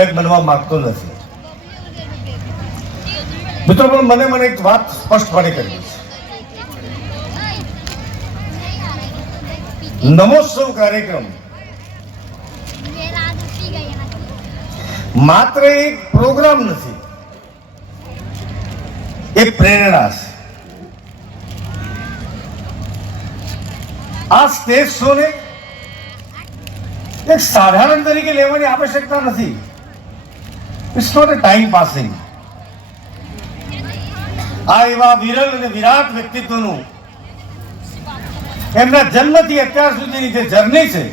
કંઈક બનવા માંગતો નથી. મિત્રો પણ મને એક વાત સ્પષ્ટપણે કરવી છે. નમોત્સવ કાર્યક્રમ માત્ર એક પ્રોગ્રામ નથી, એક પ્રેરણા છે. આ સ્ટેજ શો ને એક સાધારણ તરીકે લેવાની આવશ્યકતા નથી. It's not a time passing. આ એવા વિરલ અને વિરાટ વ્યક્તિત્વનું એમના જન્મથી અત્યાર સુધીની જે જર્ની છે,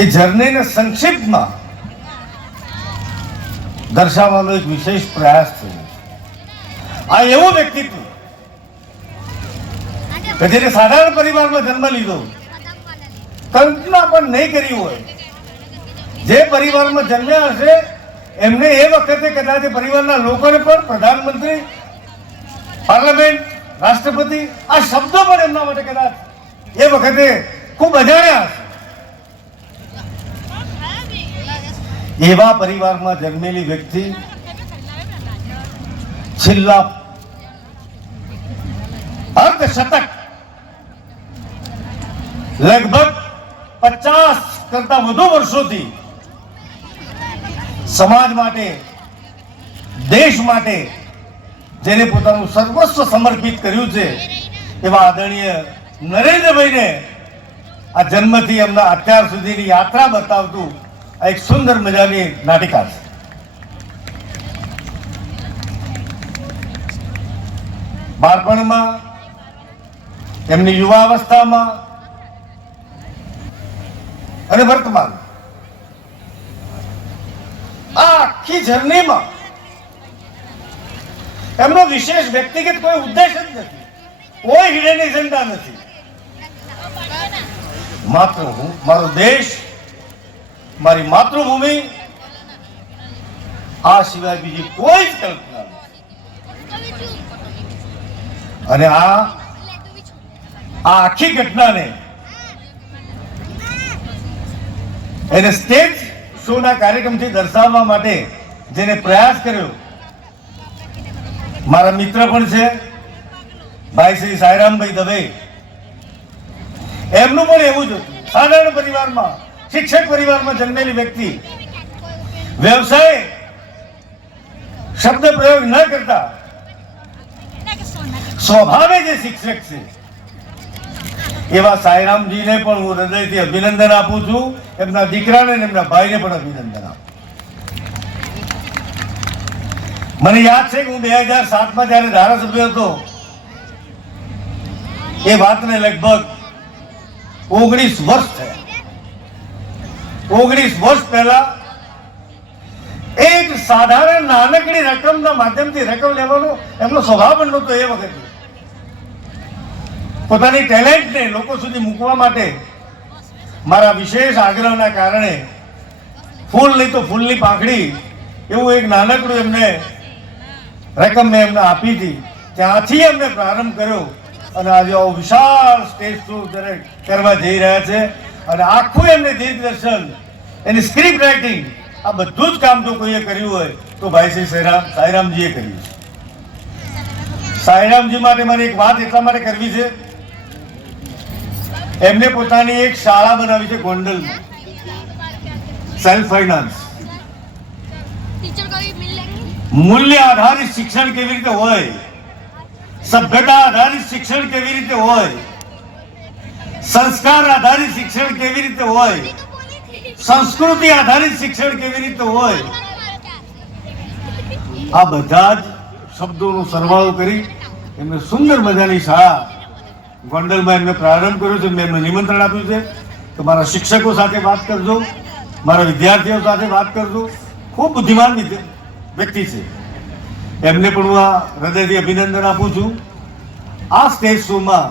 એ જર્નીને સંક્ષિપ્તમાં દર્શાવવાનો એક વિશેષ પ્રયાસ થયો. આ એવું વ્યક્તિત્વ કે જેને સાધારણ પરિવારમાં જન્મ લીધો, કલ્પના પણ નહીં કરી હોય. જે પરિવારમાં જન્મ્યા હશે એમને એ વખતે કદાચ પરિવારના લોકોને પણ પ્રધાનમંત્રી, પાર્લામેન્ટ, રાષ્ટ્રપતિ આ શબ્દો પણ એમના માટે કદાચ એ વખતે ખૂબ અજાણ્યા હશે. એવા પરિવારમાં જન્મેલી વ્યક્તિ છેલ્લા અર્ધ શતક લગભગ 50 કરતા વધુ વર્ષોથી સમાજ માટે, દેશ માટે જેને પોતાનું સર્વસ્વ સમર્પિત કર્યું છે એવા આદરણીય નરેન્દ્રભાઈને આ જન્મથી એમના અત્યાર સુધીની યાત્રા બતાવતું આ એક સુંદર મજાની નાટિકા છે. બાળપણમાં, એમની યુવાવસ્થામાં અને વર્તમાન આ આખી જર્નીમાં એમનો વિશેષ વ્યક્તિગત કોઈ ઉદ્દેશ જ નથી, કોઈ હિડન એજન્ડા નથી. માત્ર હું, મારો દેશ, મારી માતૃભૂમિ, આ સિવાય બીજી કોઈ જ કલ્પના નથી. અને આ આખી ઘટનાને એને સ્ટેજ શોના કાર્યક્રમથી દર્શાવવા માટે જેને પ્રયાસ કર્યો, મારા મિત્ર પણ છે ભાઈ શ્રી સાંઈરામભાઈ દવે. એમનું પણ એવું જ હતું. સાધારણ પરિવારમાં, શિક્ષક પરિવારમાં જન્મેલી વ્યક્તિ, વ્યવસાય શબ્દ પ્રયોગ ન કરતા સ્વભાવે જે શિક્ષક છે એવા સાંઈરામજીને પણ હું હૃદયથી અભિનંદન આપું છું. એમના દીકરાને અને એમના ભાઈને પણ અભિનંદન આપું. મને યાદ છે કે હું 2007માં જયારે ધારાસભ્ય હતો, એ વાતને લગભગ 19 વર્ષ થયા. 19 વર્ષ પહેલા એક સાધારણ નાનકડી રકમના માધ્યમથી રકમ લેવાનો એમનો સ્વભાવ પણ નહોતો. એ વખતે પોતાની ટેલેન્ટને લોકો સુધી મૂકવા માટે મારા વિશેષ આગ્રહના કારણે ફૂલ નહીં તો ફૂલની પાંખડી એવું એક નાનકડું એમને રકમ મેં એમને આપી હતી. ત્યાંથી એમને પ્રારંભ કર્યો અને આજે આવો વિશાળ સ્ટેજ શો કરવા જઈ રહ્યા છે. અને આખું એમને દિગ્દર્શન, એની સ્ક્રિપ્ટ રાઇટિંગ, આ બધું જ કામ જો કોઈએ કર્યું હોય તો ભાઈ શ્રી સાંઈરામજીએ કર્યું છે. સાંઈરામજી માટે મારે એક વાત એટલા માટે કરવી છે, એમને પોતાની એક શાળા બનાવી છે ગોંડલમાં, સેલ્ફ ફાઇનાન્સ. મૂલ્ય આધારિત શિક્ષણ કેવી રીતે હોય, સભ્યતા આધારિત શિક્ષણ કેવી રીતે હોય, સંસ્કાર આધારિત શિક્ષણ કેવી રીતે હોય, સંસ્કૃતિ આધારિત શિક્ષણ કેવી રીતે હોય, આ બધા જ શબ્દોનો સરવાળો કરી એમને સુંદર મજાની શાળા ગોંડલમાં એમને પ્રારંભ કર્યો છે. મેં એમને નિમંત્રણ આપ્યું છે કે મારા શિક્ષકો સાથે વાત કરજો, મારા વિદ્યાર્થીઓ સાથે વાત કરજો. ખૂબ બુદ્ધિમાન વ્યક્તિ છે. એમને પણ હું આ હૃદયથી અભિનંદન આપું છું. આ સ્ટેજ શોમાં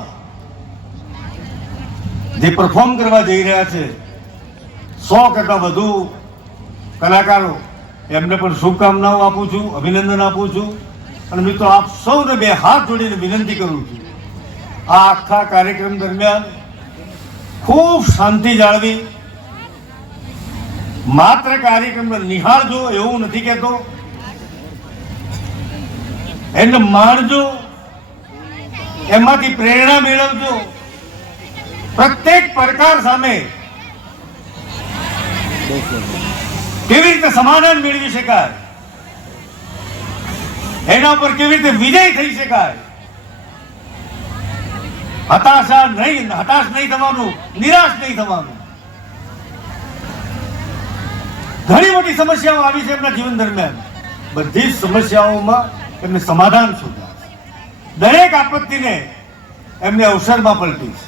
જે પરફોર્મ કરવા જઈ રહ્યા છે 100 કરતા વધુ કલાકારો, એમને પણ શુભકામનાઓ આપું છું, અભિનંદન આપું છું. અને મિત્રો, આપ સૌને બે હાથ જોડીને વિનંતી કરું છું, આ આખા કાર્યક્રમ દરમિયાન ખૂબ શાંતિ જાળવી માત્ર કાર્યક્રમને નિહાળજો એવું નથી કહેતો, એને માણજો, એમાંથી પ્રેરણા મેળવજો. પ્રત્યેક પડકાર સામે કેવી રીતે સમાધાન મેળવી શકાય, એના ઉપર કેવી રીતે વિજય થઈ શકાય. હતાશ નહીં થવાનું, નિરાશ નહીં થવાનું. ઘણી મોટી સમસ્યાઓ આવી છે એમના જીવન દરમિયાન. બધી જ સમસ્યાઓમાં એમને સમાધાન શોધ્યા. દરેક આપત્તિને એમને અવસરમાં પલટી છે.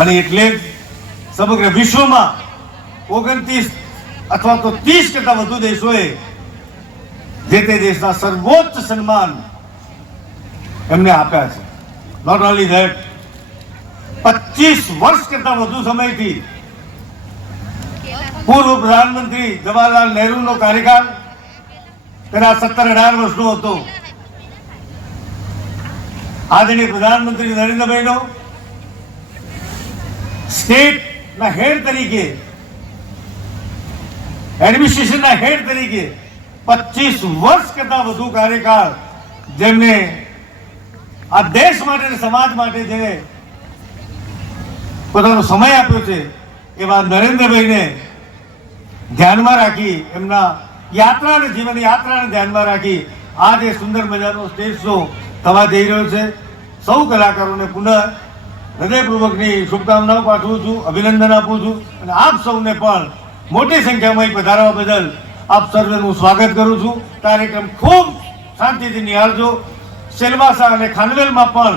અને એટલે જ સમગ્ર વિશ્વમાં 29 અથવા તો 30 કરતા વધુ દેશોએ જે તે દેશના સર્વોચ્ચ સન્માન એમને આપ્યા છે. નોટ ઓનલી ધેટ, 25 વર્ષ કરતા વધુ સમયથી પૂર્વ પ્રધાનમંત્રી જવાહરલાલ નહેરુનો કાર્યકાળ તેના 17-18 વર્ષનો હતો. આદરણીય પ્રધાનમંત્રી નરેન્દ્રભાઈનો સ્ટેટના હેડ તરીકે, એડમિનિસ્ટ્રેશનના હેડ તરીકે 25 વર્ષ કરતા વધુ કાર્યકાળ જેમને આ દેશ માટે અને સમાજ માટે જેને પોતાનો સમય આપ્યો છે, એવા નરેન્દ્રભાઈને ધ્યાનમાં રાખી, એમના યાત્રાને, જીવન યાત્રાને ધ્યાનમાં રાખી આ જે સુંદર મજાનો સ્ટેજ શો થવા જઈ રહ્યો છે. સૌ કલાકારોને પુનઃ હૃદયપૂર્વકની શુભકામનાઓ પાઠવું છું, અભિનંદન આપું છું. અને આપ સૌને પણ મોટી સંખ્યામાં પધારવા બદલ આપ સર્વેનું સ્વાગત કરું છું. કાર્યક્રમ ખૂબ શાંતિથી નિહાળજો. સેલવાસા અને ખાનવેલમાં પણ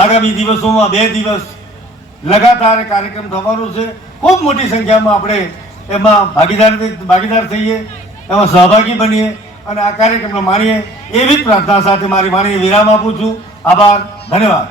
આગામી દિવસોમાં 2 દિવસ લગાતાર કાર્યક્રમ થવાનો છે. ખૂબ મોટી સંખ્યામાં આપણે એમાં ભાગીદાર થઈએ, એમાં સહભાગી બનીએ અને આ કાર્યક્રમને માણીએ એવી જ પ્રાર્થના સાથે મારી વાણીને વિરામ આપું છું. આભાર, ધન્યવાદ.